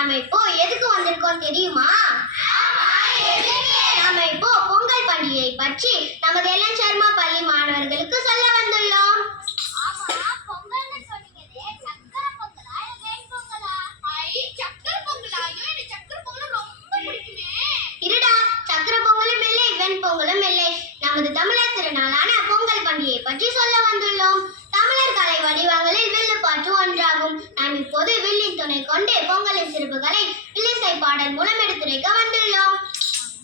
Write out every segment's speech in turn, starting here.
நாம இப்போ எதுக்கு வந்திருக்கோம் தெரியுமா? நாம இப்போ பொங்கல் பண்டிகையை பற்றி நமது எல்என் சர்மா பள்ளி மாணவர்களுக்கு சொல்ல வந்துள்ளோம். இருடா, சக்கர பொங்கலும் இல்லை, வெண்பொங்கலும் இல்லை. நமது தமிழர் திருநாளான பொங்கல் பண்டிகையை பற்றி சொல்ல வந்துள்ளோம். தமிழர் கலை வடிவங்களில் வில்லுப்பாட்டு ஒன்றாகும். நாம் இப்போது வில்லின் துணை கொண்டு பொங்கலின் சிறப்புகளை வில்லிசை பாடல் மூலம் எடுத்துரைக்க வந்துள்ளோம்.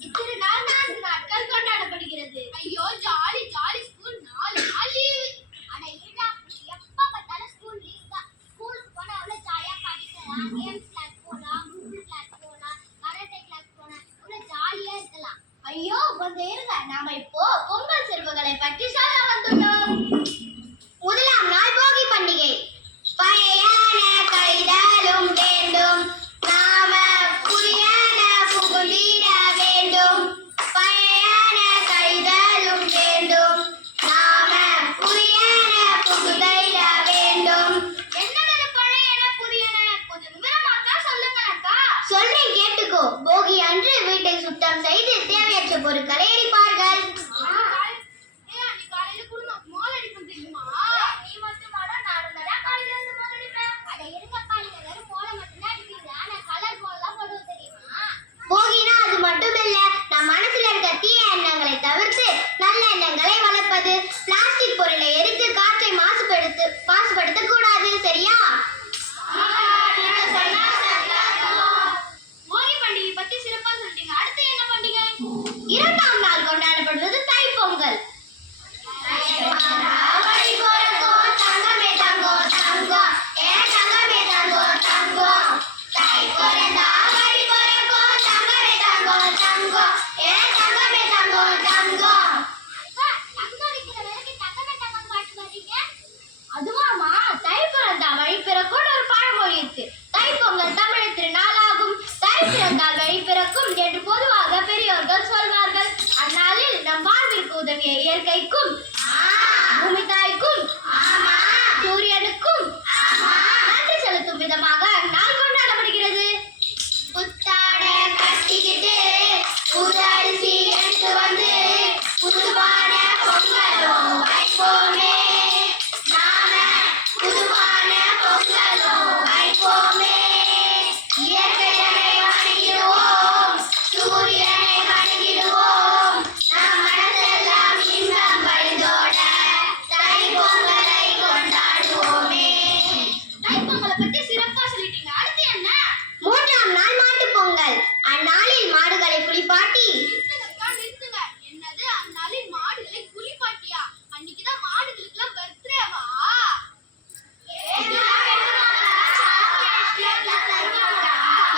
இத்திருநாள் 4 நாட்கள் கொண்டாடப்படுகிறது. ஐயோ ஜாலி ஜாலி, ஸ்கூல் 4 நாள் லீவு. அட இருடா, எப்ப பார்த்தாலும் ஸ்கூல் லீவ் தான். ஸ்கூலுக்கு போனா அவ்வளவு ஜாலியா படிக்கலாம், கேம்ஸ் கிளாஸ் போலாம், மியூசிக் கிளாஸ் போலாம், கராட்டே கிளாஸ் போலாம், அவ்வளவு ஜாலியா இருக்கலாம். ஐயோ கொஞ்சம் இருங்க, நாம இப்போ பொங்கல் சிறப்புகளை பற்றி சொல்ல வந்துள்ளோம். முதலாம் நாள் போகி பண்டிகை. பழையான கைதாலும் வேண்டும், நாம புதியன புகுந்திட வேண்டும். பழையான கைதாலும் வேண்டும், நாம புதியன புகுந்திட வேண்டும். என்னது பழையன புதியன? கொஞ்சம் விவரமா தான் சொல்லுங்க அக்கா. சொல்றேன் கேட்டுக்கோ. போகி அன்று வீட்டை சுத்தம் செய்து தேவையற்ற பொருட்களை எரிப்பார்கள். போகினா அது மட்டும் இல்ல, நம் மனசுல இருக்க தீய எண்ணங்களை தவிர்த்து நல்ல எண்ணங்களை வளர்ப்பது. பிளாஸ்டிக் பொருளை எரித்து காற்றை மாசுபடுத்த கூடாது, சரியா? போகி பண்டிகை பத்தி சிறப்பா சொல்லிட்டீங்க. அடுத்து என்ன பண்டிகை? இரண்டாம் நாள் கொண்டாடப்படுவது தைப்பொங்கல். அதுவாமா, தைப்பிறந்தால் வழி பிறக்கும் ஒரு பழமொழி இருக்கு. தைப்பொங்கல் தமிழர் திருநாளாகும். தை பிறந்தால் வழி பிறக்கும் என்று பொதுவாக பெரியோர்கள் சொல்வார்கள். அந்நாளில் நம் வாழ்விற்கு உதவிய இயற்கைக்கும், பூமி தாய்க்கும், சூரியனுக்கும் நன்றி செலுத்தும் விதமாக நாள் கொண்டாடப்படுகிறது. புத்தாடை கட்டிக்கிட்டு புதரிசி எடுத்து வந்து புதுவான பொங்கலும் வைப்போமே. நாம புதுவான பொங்கலும் வைப்போமே. இயற்கையை வணங்கிடுவோம், சூரியனை வணங்கிடுவோம். நம் மனசெல்லாம் இன்பம் வழிந்தோட தை பொங்கலை கொண்டாடுவோமே. தைப்பொங்கலை பத்தி சிறப்பா சொல்லிட்டீங்க. அடுத்து என்ன? மூன்றாம் நாள் மாட்டுப் பொங்கல். அந்நாளில் மாடுகளை குளிப்பாட்டி. நிறுத்துங்க. என்னது அந்நாளில் மாடுகளை குளிப்பாட்டியா? அன்னைக்குதான் மாடுகளுக்குலாம் பர்த்டேவா?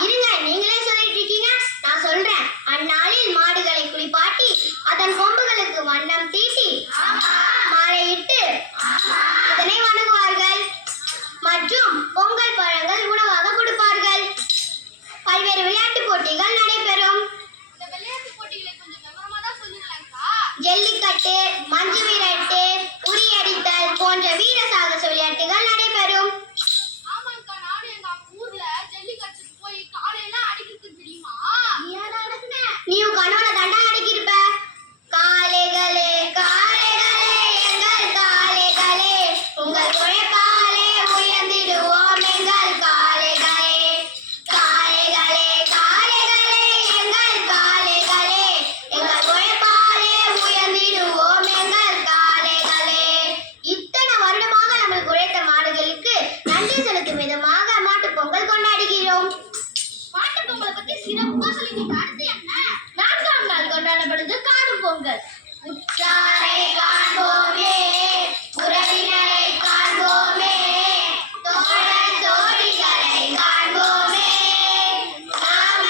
இருங்க, நீங்களே சொல்லிட்டு இருக்கீங்க, நான் சொல்றேன். அந்நாளில் மாடுகளை குளிப்பாட்டி அதன் கொம்புகளுக்கு வண்ணம் தீட்டி மாலையிட்டு அதனை வணங்குவார்கள். மற்றும் பொங்கல் பழங்கள் உணவாக கொடுப்பார்கள். பல்வேறு விளையாட்டு போட்டிகள் நடைபெறும். இந்த விளையாட்டு போட்டிகளை கொஞ்சம் விவரமா தான் சொல்லுங்களேன்க்கா. ஜல்லிக்கட்டு, மஞ்சு விரட்டு, உரியடித்தல் போன்ற வீர சாகச விளையாட்டுகள் நடைபெறும். ஆமாக்கா, நானும் எங்க ஊர்ல ஜல்லிக்கட்டுக்கு போய் காலையெல்லாம் அடிக்கிறது தெரியுமா? நீயும் கனவுல தாண்டா அடக்கியிருப்ப. காளைகளே காளைகளே எங்கள் காளைகளே, உங்கள் உழைப்பாலே உயர்ந்திடுவோம் எங்கள் காளைகளே. காளைகளே காளைகளே எங்கள் காளைகளே, எங்கள் உழைப்பாலே உயர்ந்திடுவோம் எங்கள் காளைகளே. இத்தனை வருடமாக நமக்கு உழைத்த மாடுகளுக்கு நன்றி செலுத்தும் விதமாக மாட்டுப் பொங்கல் கொண்டாடுகிறோம். மாட்டுப் பொங்கலை பத்தி சிறப்பா சொல்லிட்டீங்க. அடுத்து என்ன? நான்காம் நாள் கொண்டாடப்படுது காணும் பொங்கல். உற்றாரை காண்போமே, உறவினரை காண்போமே, தோழர் தோழிகளை காண்போமே. நாம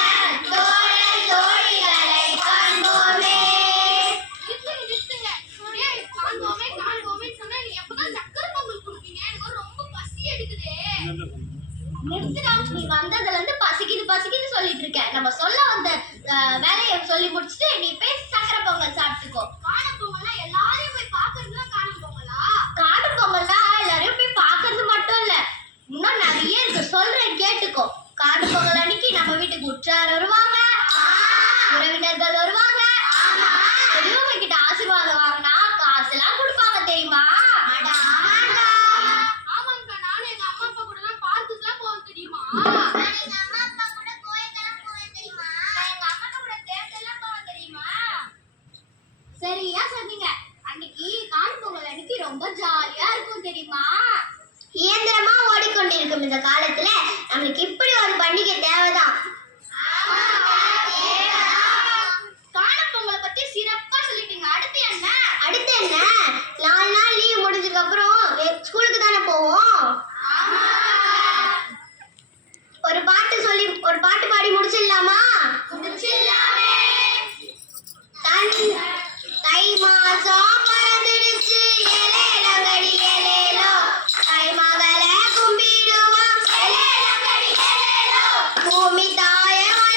தோழர் தோழிகளை காண்போமே. நிறுத்துங்க. ஏய், காண்போமேன்னு சொன்னா நீ எப்பதான் சக்கரை பொங்கல் கொடுப்பீங்க? எனக்கு ரொம்ப பசி எடுக்குதே. நிறுத்துடா, நீ வந்ததுல இருந்து பசிக்குது சொல்லிட்டு இருக்க. நம்ம சொல்ல வந்த வேலையை சொல்லி முடிச்சுட்டு நீ பேசி சக்கரை பொங்கல் சாப்பிட்டுக்கோ. காணும் பொங்கல்னா எல்லாரையும் போய் பாக்குறதுலாம் காணும் பொங்கலா? காணும் பொங்கல்னா எல்லாரையும் போய் பாக்குறது மட்டும் இல்ல, இன்னும் நிறைய இருக்கு, சொல்றேன் கேட்டுக்கோ. காணும் பொங்கல் அன்னைக்கு உற்றார் வருவாங்க, உறவினர்கள் வருவாங்க, பெரியவங்க கிட்ட ஆசீர்வாதம் வாங்கினா காசெல்லாம் கொடுப்பாங்க தெரியுமா? ஆமாங்கக்கா, நானும் எங்க அம்மா அப்பா கூட எல்லாம் பார்க்குக்குலாம் போவேன் தெரியுமா? எங்க அம்மா அப்பா கூட கோயிலுக்கெல்லாம் போவேன் தெரியுமா? எங்க அம்மா அப்பா கூட தேர்தெல்லாம் போவேன் தெரியுமா? சரியா சொன்னீங்க. அன்னைக்கு காணும் பொங்கல் அன்னைக்கு ரொம்ப ஜாலியா இருக்கும் தெரியுமா? இயந்திரமா ஓடிக்கொண்டிருக்கும் இந்த காலத்துல நம்மளுக்கு இப்படி ஒரு பண்டிகை தேவைதான்.